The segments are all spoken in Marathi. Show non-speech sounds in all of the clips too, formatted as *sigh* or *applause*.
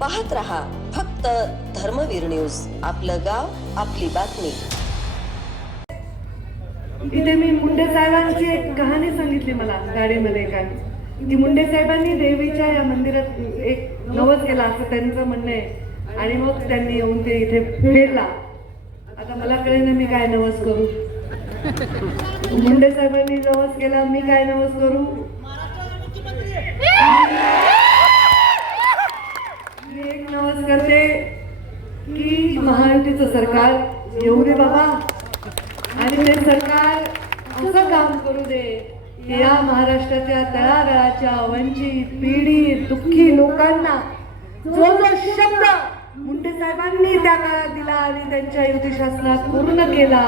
पाहत रहा फक्त धर्मवीर न्यूज. आपलं गाव आपली बातमी. इथे मी मुंडे साहेबांची एक कहाणी सांगितली मला गाडीमध्ये काय की मुंडे साहेबांनी देवीच्या या मंदिरात एक नवस केला असं त्यांचं म्हणणं आहे. आणि मग त्यांनी येऊन ते इथे फेरला. आता मला कळेना मी काय नवस करू. मुंडे साहेबांनी नवस केला मी काय नवस करू मी एक नवस करते की सरकार येऊ दे बाबा. आणि ते सरकार असं काम करू दे. या महाराष्ट्राच्या तळागाळाच्या वंचित पीडित दुःखी लोकांना जो जो शब्द मुंडे साहेबांनी त्या काळात दिला आणि त्यांच्या युती शासनात पूर्ण केला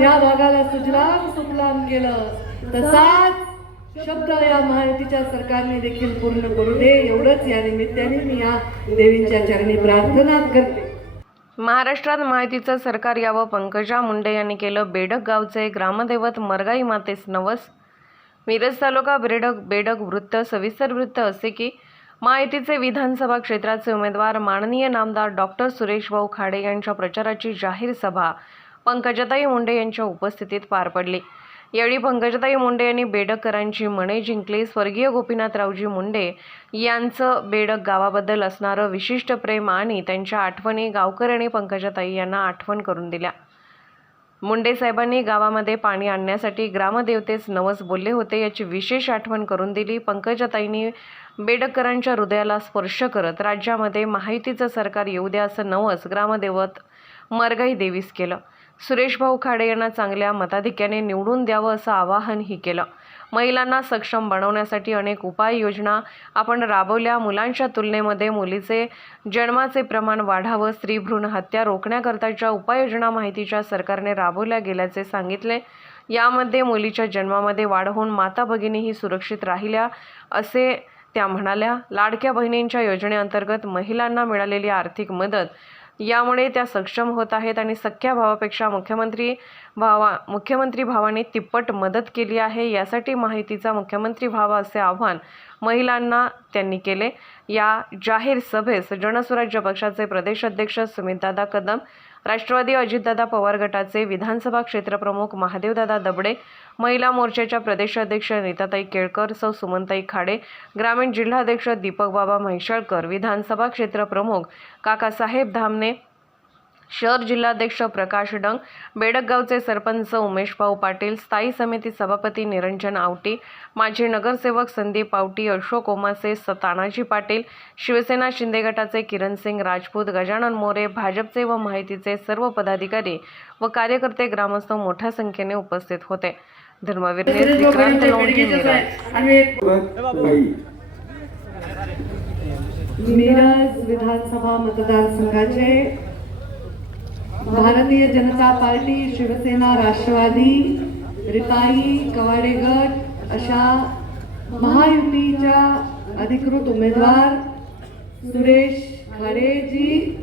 या भागाला सुजलाम सुफलाम केलं. तसाच शब्द या महायुतीच्या सरकारने देखील पूर्ण करू दे. एवढंच या निमित्ताने मी या देवींच्या चरणी प्रार्थना करते. महाराष्ट्रात माहितीचं सरकार यावं. पंकजा मुंडे यांनी केलं बेडक गावचे ग्रामदैवत मरगाई मातेस नवस. मिरज तालुका बेडक बेडक वृत्त सविस्तर वृत्त असे की माहितीचे विधानसभा क्षेत्राचे उमेदवार माननीय नामदार डॉक्टर सुरेश भाऊ खाडे यांच्या प्रचाराची जाहीर सभा पंकजाताई मुंडे यांच्या उपस्थितीत पार पडली. यावेळी पंकजाताई मुंडे यांनी बेडकरांची मने जिंकली. स्वर्गीय गोपीनाथरावजी मुंडे यांचं बेडक गावाबद्दल असणारं विशिष्ट प्रेम आणि त्यांच्या आठवणी गावकऱ्यांनी पंकजाताई यांना आठवण करून दिल्या. मुंडे साहेबांनी गावामध्ये पाणी आणण्यासाठी ग्रामदेवतेस नवस बोलले होते याची विशेष आठवण करून दिली. पंकजाताईंनी बेडकरांच्या हृदयाला स्पर्श करत राज्यामध्ये माहितीचं सरकार येऊ द्या असं नवस ग्रामदेवत मरगाई देवीस केलं. सुरेश भाऊ खाडे यांना चांगल्या मताधिक्याने निवडून द्यावं असं आवाहनही केलं. महिलांना सक्षम बनवण्यासाठी अनेक उपाययोजना आपण राबवल्या. मुलांच्या तुलनेमध्ये मुलीचे जन्माचे प्रमाण वाढावं स्त्रीभ्रूण हत्या रोखण्याकरताच्या उपाययोजना माहितीच्या सरकारने राबवल्या गेल्याचे सांगितले. यामध्ये मुलीच्या जन्मामध्ये वाढ होऊन माता भगिनीही सुरक्षित राहिल्या असे त्या म्हणाल्या. लाडक्या बहिणींच्या योजनेअंतर्गत महिलांना मिळालेली आर्थिक मदत यामुळे त्या सक्षम होत आहेत आणि सख्या भावापेक्षा मुख्यमंत्री भावा मुख्यमंत्री भावाने तिप्पट मदत केली आहे. यासाठी माहितीचा मुख्यमंत्री भावा असे आव्हान महिलांना त्यांनी केले. या जाहीर सभेस जनस्वराज्य पक्षाचे प्रदेश अध्यक्ष सुमितदादा कदम राष्ट्रवादी अजितदादा पवार गटाचे विधानसभा क्षेत्रप्रमुख महादेवदादा दबडे महिला मोर्चाच्या प्रदेशाध्यक्ष नीताताई केळकर सौ सुमनताई खाडे ग्रामीण जिल्हाध्यक्ष दीपक बाबा म्हैसाळकर विधानसभा क्षेत्रप्रमुख काकासाहेब धामणे शहर जिल्हाध्यक्ष प्रकाश डंग बेडकगावचे सरपंच उमेश भाऊ पाटील स्थायी समिती सभापती निरंजन आवटी माजी नगरसेवक संदीप आवटी अशोक ओमासे स तानाजी पाटील शिवसेना शिंदे गटाचे किरण सिंग राजपूत गजानन मोरे भाजपचे व माहितीचे सर्व पदाधिकारी व कार्यकर्ते ग्रामस्थ मोठ्या संख्येने उपस्थित होते. धर्मवीर विधानसभा मतदारसंघाचे भारतीय जनता पार्टी शिवसेना राष्ट्रवादी रिपाई कवाडे गट अशा महायुतीच्या अधिकृत उमेदवार सुरेश खाडेजी.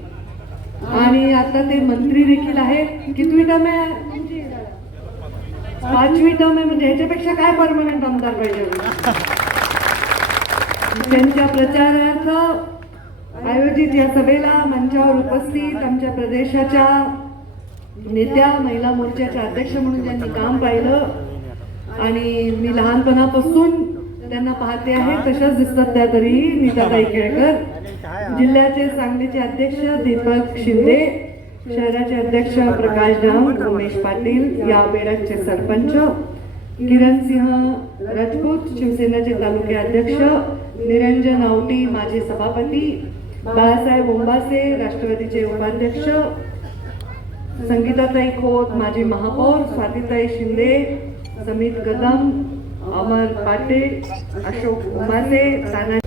आणि आता ते मंत्री देखील आहेत. कितवी टर्म आहे? पाचवी टर्म आहे. म्हणजे ह्याच्यापेक्षा काय परमनंट आमदार पाहिजे? त्यांच्या प्रचारार्थ आयोजित या सभेला मंचावर उपस्थित आमच्या प्रदेशाच्या नेत्या महिला मोर्चाच्या अध्यक्ष म्हणून ज्यांनी काम पाहिलं आणि मी लहानपणापासून त्यांना पाहते आहे तशाच दिसतात त्या तरी नीताताई केळकर. जिल्ह्याचे सांगलीचे अध्यक्ष दीपक शिंदे शहराचे अध्यक्ष प्रकाश डांग उमेश पाटील या बेडकचे सरपंच किरण सिंह राजपूत शिवसेनेचे तालुके अध्यक्ष निरंजन आवटी माजी सभापती बाळासाहेब ओंबासे राष्ट्रवादीचे उपाध्यक्ष संगीताताई खोत माजी महापौर स्वातीताई शिंदे समित कदम अमर पाटील अशोक ताना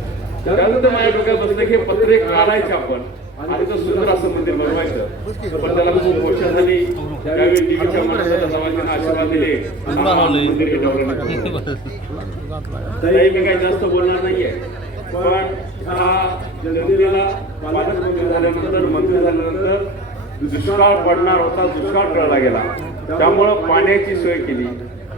बसलं की हे पत्रे काढायचे आपण. आणि तो सुंदर असं मंदिर बनवायचं. पण त्याला खूप वर्ष झाली. त्यावेळी टीव्हीच्या माणसाला आशीर्वाद दिले. आणि मंदिर डोक्यात *laughs* तरी मी काही जास्त बोलणार नाहीये. पण हा जनतेला पालकमंत्री झाल्यानंतर मंत्री झाल्यानंतर दुष्काळ पडणार होता दुष्काळ टळला गेला त्यामुळं पाण्याची सोय केली.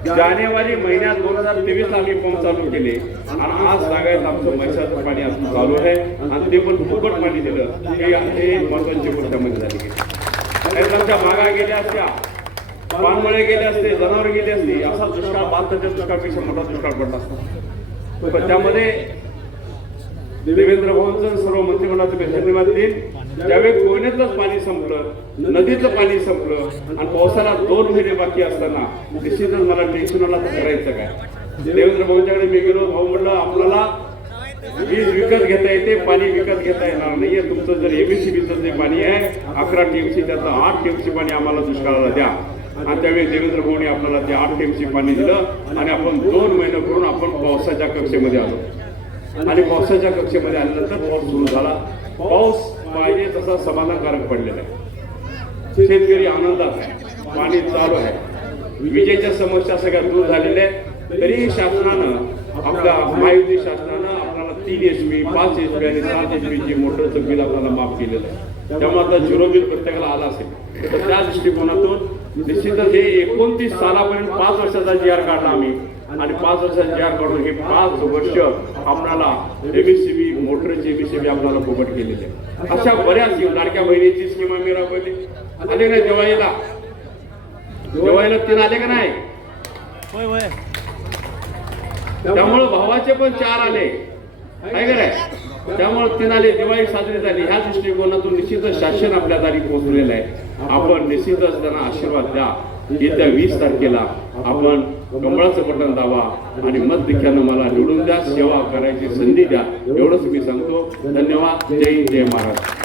जानेवारी महिन्यात दोन हजार तेवीस आम्ही पंप चालू केले. आणि आज सांगायचं आमचं मैशाचं पाणी अजून चालू आहे. आणि ते पण फुकट पाणी दिलं. हे हे महत्वाची गोष्टमध्ये झाली. आमच्या मागा गेल्या असत्या. पानमळे गेले असते जनावर गेले असते. असा दुष्काळ बहात्तरच्या दुष्काळपेक्षा मोठा दुष्काळ पडला असतो. पण त्यामध्ये देवेंद्र भाऊंचं सर्व मंत्रिमंडळाचं धन्यवाद देईल ज्यावेळी कोयनेतलंच पाणी संपलं नदीचं पाणी संपलं आणि पावसाला दोन महिने बाकी असताना निश्चितच मला टेन्शन आला तर करायचं काय? देवेंद्र भवनच्याकडे मी गेलो भाऊ म्हणलं आपल्याला वीज विकत घेता येते पाणी विकत घेता येणार नाहीये. तुमचं जर एबीसीबीचं जे पाणी आहे अकरा टीएमसी त्याचं आठ टीएमसी पाणी आम्हाला दुष्काळाला द्या. आणि त्यावेळी देवेंद्र भाऊने आपल्याला ते आठ टीएमसी पाणी दिलं आणि आपण दोन महिने करून आपण पावसाच्या कक्षेमध्ये आलो. आणि पावसाच्या कक्षेमध्ये आल्यानंतर पाऊस सुरू झाला. पाऊस पाहिजे तसा समाधानकारक पडलेला आहे. शेतकरी आनंदात आहे. पाणी चालू आहे. विजेच्या समस्या सगळ्या दूर झालेल्या आहेत. तरी शासनानं आपल्या महायुती शासनानं आपल्याला तीन एच पी पाच एच पी आणि सात एच पीची मोटरचं बिल आपल्याला माफ केलेलं आहे. त्यामुळे आता झिरो बिल प्रत्येकाला आला असेल. तर त्या दृष्टिकोनातून निश्चितच हे एकोणतीस सालापर्यंत पाच वर्षाचा जी आर काढला आम्ही. आणि पाच वर्षाचा जी आर काढून हे पाच वर्ष आपल्याला एबीसीबी मोटरची एबीसीबी आपल्याला फुकट केलेली आहे. अशा बऱ्याच लाडक्या बहिणीची स्कीम आम्ही राबवली आले नाही दिवाळीला दिवाळीला तीन आले का नाही? त्यामुळे भावाचे पण चार आले. काय कराय त्यामुळे तीन आले दिवाळी साजरी झाली. ह्या दृष्टिकोनातून निश्चितच शासन आपल्या दारी पोहोचलेलं आहे. आपण निश्चितच त्यांना आशीर्वाद द्या. येत्या वीस तारखेला आपण कमळाचं बटन दावा आणि मत मला निवडून द्या सेवा करायची संधी द्या एवढंच मी सांगतो. धन्यवाद. जय जय महाराज